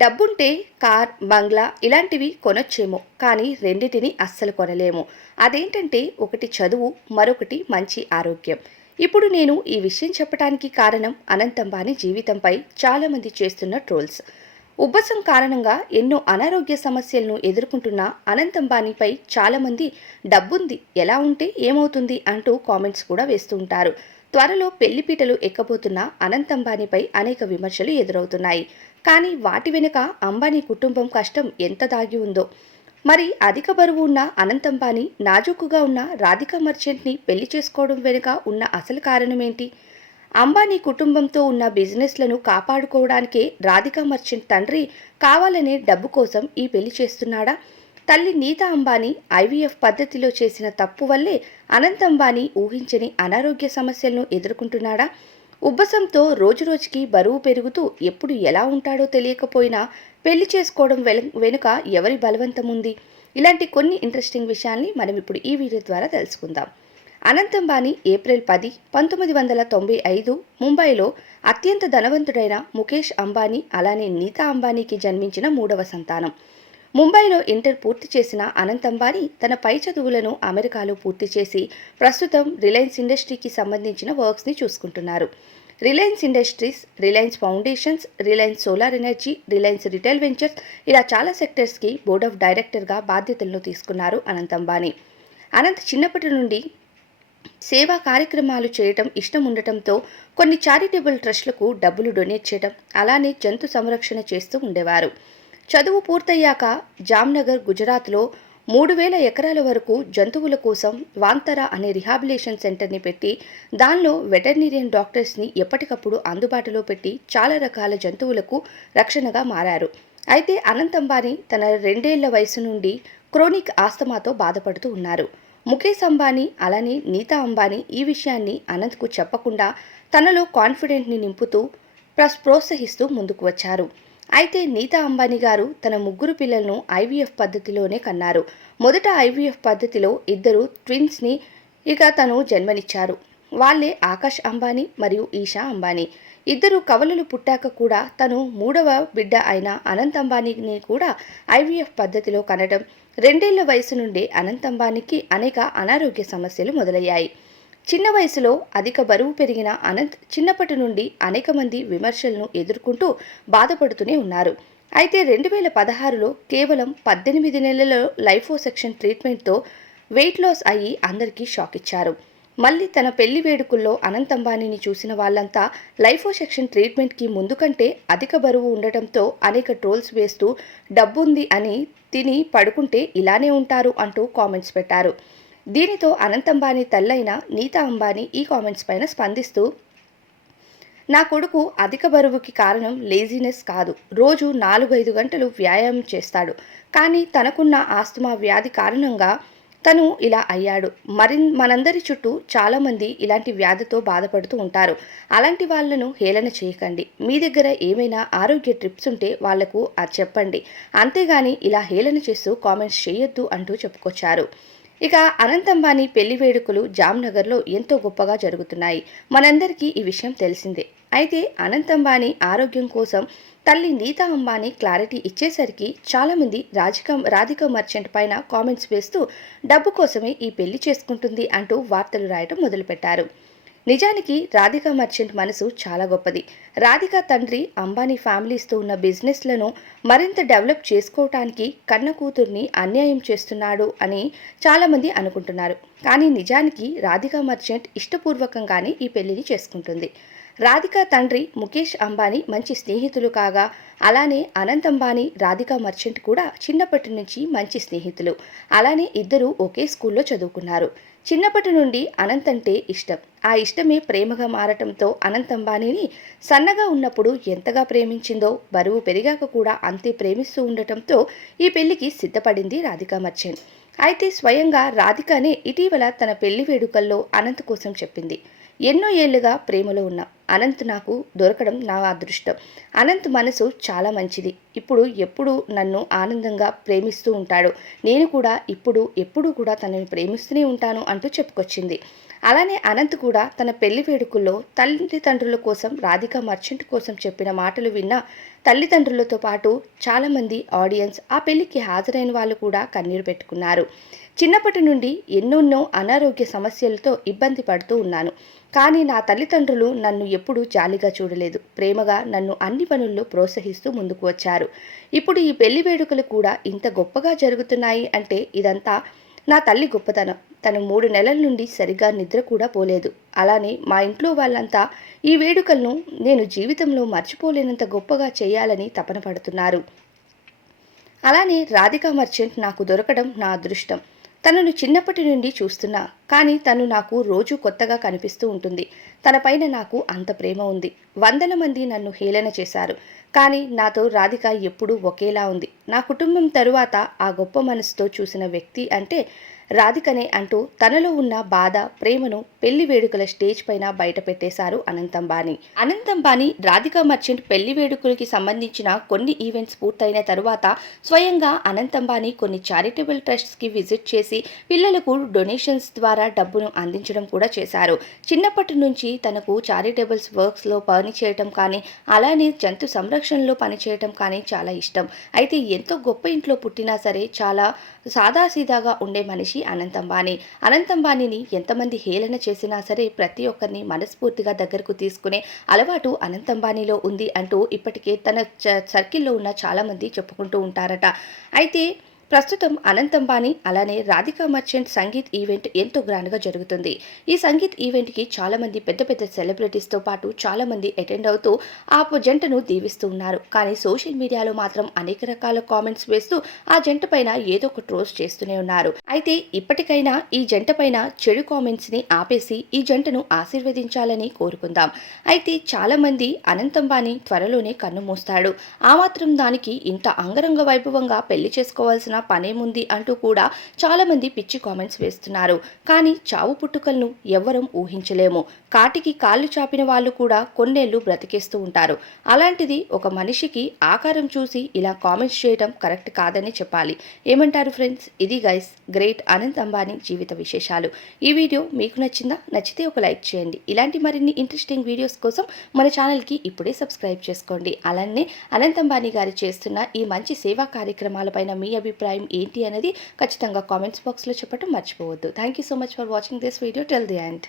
డబ్బుంటే కార్, బంగ్లా ఇలాంటివి కొనొచ్చేమో, కానీ రెండిటిని అస్సలు కొనలేము. అదేంటంటే ఒకటి చదువు, మరొకటి మంచి ఆరోగ్యం. ఇప్పుడు నేను ఈ విషయం చెప్పటానికి కారణం అనంత్ అంబానీ జీవితంపై చాలామంది చేస్తున్న ట్రోల్స్. ఉబ్బసం కారణంగా ఎన్నో అనారోగ్య సమస్యలను ఎదుర్కొంటున్న అనంత్ అంబానీపై చాలామంది డబ్బుంది, ఎలా ఉంటే ఏమవుతుంది అంటూ కామెంట్స్ కూడా వేస్తూ ఉంటారు. త్వరలో పెళ్లిపీటలు ఎక్కబోతున్న అనంత్ అంబానీపై అనేక విమర్శలు ఎదురవుతున్నాయి. కానీ వాటి వెనుక అంబానీ కుటుంబం కష్టం ఎంత దాగి ఉందో. మరి అధిక బరువు ఉన్న అనంత్ అంబానీ నాజూకుగా ఉన్న రాధికా మర్చెంట్ని పెళ్లి చేసుకోవడం వెనుక ఉన్న అసలు కారణమేంటి? అంబానీ కుటుంబంతో ఉన్న బిజినెస్లను కాపాడుకోవడానికే రాధికా మర్చెంట్ తండ్రి కావాలనే డబ్బు కోసం ఈ పెళ్లి చేస్తున్నాడా? తల్లి నీతా అంబానీ ఐవీఎఫ్ పద్ధతిలో చేసిన తప్పు వల్లే అనంత్ అంబానీ ఊహించని అనారోగ్య సమస్యలను ఎదుర్కొంటున్నాడా? ఉబ్బసంతో రోజురోజుకి బరువు పెరుగుతూ ఎప్పుడు ఎలా ఉంటాడో తెలియకపోయినా పెళ్లి చేసుకోవడం వెనుక ఎవరి బలవంతం ఉంది? ఇలాంటి కొన్ని ఇంట్రెస్టింగ్ విషయాల్ని మనం ఇప్పుడు ఈ వీడియో ద్వారా తెలుసుకుందాం. అనంత్ అంబానీ ఏప్రిల్ 10, 1995 ముంబైలో అత్యంత ధనవంతుడైన ముఖేష్ అంబానీ అలానే నీతా అంబానీకి జన్మించిన మూడవ సంతానం. ముంబైలో ఇంటర్ పూర్తి చేసిన అనంత్ అంబానీ తన పై చదువులను అమెరికాలో పూర్తి చేసి ప్రస్తుతం రిలయన్స్ ఇండస్ట్రీకి సంబంధించిన వర్క్స్ని చూసుకుంటున్నారు. Reliance industries, Reliance foundations, Reliance solar energy, Reliance retail ventures ఇలా చాలా సెక్టర్స్కి బోర్డ్ ఆఫ్ డైరెక్టర్గా బాధ్యతలను తీసుకున్నారు అనంత్ అంబానీ. అనంత్ చిన్నప్పటి నుండి సేవా కార్యక్రమాలు చేయటం ఇష్టం ఉండటంతో కొన్ని చారిటబుల్ ట్రస్టులకు డబ్బులు డొనేట్ చేయడం, అలానే జంతు సంరక్షణ చేస్తూ ఉండేవారు. చదువు పూర్తయ్యాక జామ్నగర్, గుజరాత్లో 3000 ఎకరాల వరకు జంతువుల కోసం వాంతరా అనే రిహాబిలేషన్ సెంటర్ని పెట్టి దానిలో వెటర్నరీన్ డాక్టర్స్ని ఎప్పటికప్పుడు అందుబాటులో పెట్టి చాలా రకాల జంతువులకు రక్షణగా మారారు. అయితే అనంత్ అంబానీ తన 2 ఏళ్ల వయసు నుండి క్రోనిక్ ఆస్తమాతో బాధపడుతూ ఉన్నారు. ముఖేష్ అంబానీ అలానే నీతా అంబానీ ఈ విషయాన్ని అనంత్కు చెప్పకుండా తనలో కాన్ఫిడెంట్ని నింపుతూ ప్రోత్సహిస్తూ ముందుకు వచ్చారు. అయితే నీతా అంబానీ గారు తన 3 పిల్లలను ఐవీఎఫ్ పద్ధతిలోనే కన్నారు. మొదట ఐవీఎఫ్ పద్ధతిలో 2 ట్విన్స్ని తను జన్మనిచ్చారు. వాళ్ళే ఆకాష్ అంబానీ మరియు ఈషా అంబానీ. 2 కవలలు పుట్టాక కూడా తను 3వ బిడ్డ అయిన అనంత్ అంబానీని కూడా ఐవీఎఫ్ పద్ధతిలో కనడం. 2 ఏళ్ల వయసు నుండే అనంత్ అంబానీకి అనేక అనారోగ్య సమస్యలు మొదలయ్యాయి. చిన్న వయసులో అధిక బరువు పెరిగిన అనంత్ చిన్నప్పటి నుండి అనేక మంది విమర్శలను ఎదుర్కొంటూ బాధపడుతూనే ఉన్నారు. అయితే 2016లో కేవలం 18 నెలల్లో లైపోసెక్షన్ ట్రీట్మెంట్తో వెయిట్ లాస్ అయ్యి అందరికీ షాక్ ఇచ్చారు. మళ్ళీ తన పెళ్లి వేడుకల్లో అనంత్ అంబానీని చూసిన వాళ్ళంతా లైపోసెక్షన్ ట్రీట్మెంట్కి ముందు కంటే అధిక బరువు ఉండటంతో అనేక ట్రోల్స్ వేస్తూ డబ్బుంది అని తిని పడుకుంటే ఇలానే ఉంటారు అంటూ కామెంట్స్ పెట్టారు. దీనితో అనంత్ అంబానీ తల్లైన నీతా అంబానీ ఈ కామెంట్స్ పైన స్పందిస్తూ, నా కొడుకు అధిక బరువుకి కారణం లేజినెస్ కాదు, రోజు 4-5 గంటలు వ్యాయామం చేస్తాడు, కానీ తనకున్న ఆస్తమా వ్యాధి కారణంగా తను ఇలా అయ్యాడు. మనందరి చుట్టూ చాలామంది ఇలాంటి వ్యాధితో బాధపడుతూ ఉంటారు. అలాంటి వాళ్లను హేళన చేయకండి. మీ దగ్గర ఏమైనా ఆరోగ్య టిప్స్ ఉంటే వాళ్లకు అది చెప్పండి, అంతేగాని ఇలా హేళన చేస్తూ కామెంట్స్ చేయొద్దు అంటూ చెప్పుకొచ్చారు. అనంత్ అంబానీ పెళ్లి వేడుకలు జామ్నగర్లో ఎంతో గొప్పగా జరుగుతున్నాయి. మనందరికీ ఈ విషయం తెలిసిందే. అయితే అనంత్ అంబానీ ఆరోగ్యం కోసం తల్లి నీతా అంబానీ క్లారిటీ ఇచ్చేసరికి చాలామంది రాధికా మర్చెంట్ పైన కామెంట్స్ వేస్తూ డబ్బు కోసమే ఈ పెళ్లి చేసుకుంటుంది అంటూ వార్తలు రాయడం మొదలుపెట్టారు. నిజానికి రాధికా మర్చెంట్ మనసు చాలా గొప్పది. రాధికా తండ్రి అంబానీ ఫ్యామిలీస్తో ఉన్న బిజినెస్లను మరింత డెవలప్ చేసుకోవటానికి కన్న కూతుర్ని అన్యాయం చేస్తున్నాడు అని చాలామంది అనుకుంటున్నారు. కానీ నిజానికి రాధికా మర్చెంట్ ఇష్టపూర్వకంగానే ఈ పెళ్లిని చేసుకుంటుంది. రాధికా తండ్రి ముఖేష్ అంబానీ మంచి స్నేహితులు కాగా, అలానే అనంత్ అంబానీ, రాధికా మర్చెంట్ కూడా చిన్నప్పటి నుంచి మంచి స్నేహితులు. అలానే ఇద్దరూ ఒకే స్కూల్లో చదువుకున్నారు. చిన్నప్పటి నుండి అనంత్ అంటే ఇష్టం. ఆ ఇష్టమే ప్రేమగా మారటంతో అనంత్ అంబానీని సన్నగా ఉన్నప్పుడు ఎంతగా ప్రేమించిందో బరువు పెరిగాక కూడా అంతే ప్రేమిస్తూ ఉండటంతో ఈ పెళ్లికి సిద్ధపడింది రాధికా మర్చెంట్. అయితే స్వయంగా రాధికానే ఇటీవల తన పెళ్లి వేడుకల్లో అనంత్ కోసం చెప్పింది, ఎన్నో ఏళ్లుగా ప్రేమలో ఉన్నా అనంత్ నాకు దొరకడం నా అదృష్టం. అనంత్ మనసు చాలా మంచిది. ఇప్పుడు ఎప్పుడు నన్ను ఆనందంగా ప్రేమిస్తూ ఉంటాడు. నేను కూడా ఎప్పుడూ కూడా తనని ప్రేమిస్తూనే ఉంటాను అంటూ చెప్పుకొచ్చింది. అలానే అనంత్ కూడా తన పెళ్లి వేడుకల్లో తల్లిదండ్రుల కోసం రాధిక మర్చెంట్ కోసం చెప్పిన మాటలు విన్న తల్లిదండ్రులతో పాటు చాలామంది ఆడియన్స్ ఆ పెళ్లికి హాజరైన వాళ్ళు కూడా కన్నీరు పెట్టుకున్నారు. చిన్నప్పటి నుండి ఎన్నెన్నో అనారోగ్య సమస్యలతో ఇబ్బంది పడుతూ ఉన్నాను. కానీ నా తల్లిదండ్రులు నన్ను ఎప్పుడూ జాలిగా చూడలేదు. ప్రేమగా నన్ను అన్ని పనుల్లో ప్రోత్సహిస్తూ ముందుకు వచ్చారు. ఇప్పుడు ఈ పెళ్లి వేడుకలు కూడా ఇంత గొప్పగా జరుగుతున్నాయి అంటే ఇదంతా నా తల్లి గొప్పతనం. తను 3 నెలల నుండి సరిగ్గా నిద్ర కూడా పోలేదు. అలానే మా ఇంట్లో వాళ్ళంతా ఈ వేడుకలను నేను జీవితంలో మర్చిపోలేనంత గొప్పగా చేయాలని తపన పడుతున్నారు. అలానే రాధికా మర్చెంట్ నాకు దొరకడం నా అదృష్టం. తనను చిన్నప్పటి నుండి చూస్తున్నా, కానీ తను నాకు రోజు కొత్తగా కనిపిస్తూ ఉంటుంది. తనపైన నాకు అంత ప్రేమ ఉంది. వందల మంది నన్ను హేళన చేశారు, కానీ నాతో రాధిక ఎప్పుడూ ఒకేలా ఉంది. నా కుటుంబం తరువాత ఆ గొప్ప మనసుతో చూసిన వ్యక్తి అంటే రాధికనే అంటూ తనలో ఉన్న బాధ, ప్రేమను పెళ్లి వేడుకల స్టేజ్ పైన బయట పెట్టేశారు అనంత్ అంబానీ. అనంత్ అంబానీ రాధికా మర్చెంట్ పెళ్లి వేడుకలకి సంబంధించిన కొన్ని ఈవెంట్స్ పూర్తయిన తరువాత స్వయంగా అనంత్ అంబానీ కొన్ని చారిటబుల్ ట్రస్ట్స్కి విజిట్ చేసి పిల్లలకు డొనేషన్స్ ద్వారా డబ్బును అందించడం కూడా చేశారు. చిన్నప్పటి నుంచి తనకు చారిటబుల్స్ వర్క్స్లో పని చేయటం కానీ, అలానే జంతు సంరక్షణలో పనిచేయటం కానీ చాలా ఇష్టం. అయితే ఎంతో గొప్ప ఇంట్లో పుట్టినా సరే చాలా సాదాసీదాగా ఉండే మనిషి అనంత్ అంబానీ. అనంత్ అంబానీని ఎంతమంది హేళన చేసినా సరే ప్రతి ఒక్కరిని మనస్ఫూర్తిగా దగ్గరకు తీసుకునే అలవాటు అనంత్ అంబానీలో ఉంది అంటూ ఇప్పటికే తన సర్కిల్లో ఉన్న చాలామంది చెప్పుకుంటూ ఉంటారట. అయితే ప్రస్తుతం అనంత్ అంబానీ అలానే రాధికా మర్చెంట్ సంగీత్ ఈవెంట్ ఎంతో గ్రాండ్గా జరుగుతుంది. ఈ సంగీత్ ఈవెంట్కి చాలామంది పెద్ద పెద్ద సెలబ్రిటీస్తో పాటు చాలామంది అటెండ్ అవుతూ ఆ జంటను దీవిస్తూ ఉన్నారు. కానీ సోషల్ మీడియాలో మాత్రం అనేక రకాల కామెంట్స్ వేస్తూ ఆ జంట పైన ఏదో ఒక ట్రోల్స్ చేస్తూనే ఉన్నారు. అయితే ఇప్పటికైనా ఈ జంట పైన చెడు కామెంట్స్ని ఆపేసి ఈ జంటను ఆశీర్వదించాలని కోరుకుందాం. అయితే చాలామంది అనంత్ అంబానీ త్వరలోనే కన్ను మూస్తాడు, ఆ మాత్రం దానికి ఇంత అంగరంగ వైభవంగా పెళ్లి చేసుకోవాల్సిన పనేముంది అంటూ కూడా చాలామంది పిచ్చి కామెంట్స్ వేస్తున్నారు. కానీ చావు పుట్టుకలను ఎవ్వరం ఊహించలేము. కాటికి కాళ్ళు చాపిన వాళ్ళు కూడా కొన్నేళ్లు బ్రతికేస్తూ ఉంటారు. అలాంటిది ఒక మనిషికి ఆకారం చూసి ఇలా కామెంట్స్ చేయడం కరెక్ట్ కాదని చెప్పాలి. ఏమంటారు ఫ్రెండ్స్? ఇది గైస్ గ్రేట్ అనంత్ అంబానీ జీవిత విశేషాలు. ఈ వీడియో మీకు నచ్చిందా? నచ్చితే ఒక లైక్ చేయండి. ఇలాంటి మరిన్ని ఇంట్రెస్టింగ్ వీడియోస్ కోసం మన ఛానల్కి ఇప్పుడే సబ్స్క్రైబ్ చేసుకోండి. అలానే అనంత్ అంబానీ గారు చేస్తున్న ఈ మంచి సేవా కార్యక్రమాలపైన మీ అభిప్రాయం ఏంటి అనేది ఖచ్చితంగా కామెంట్స్ బాక్స్లో చెప్పడం మర్చిపోవద్దు. Thank you so much for watching this video till the end.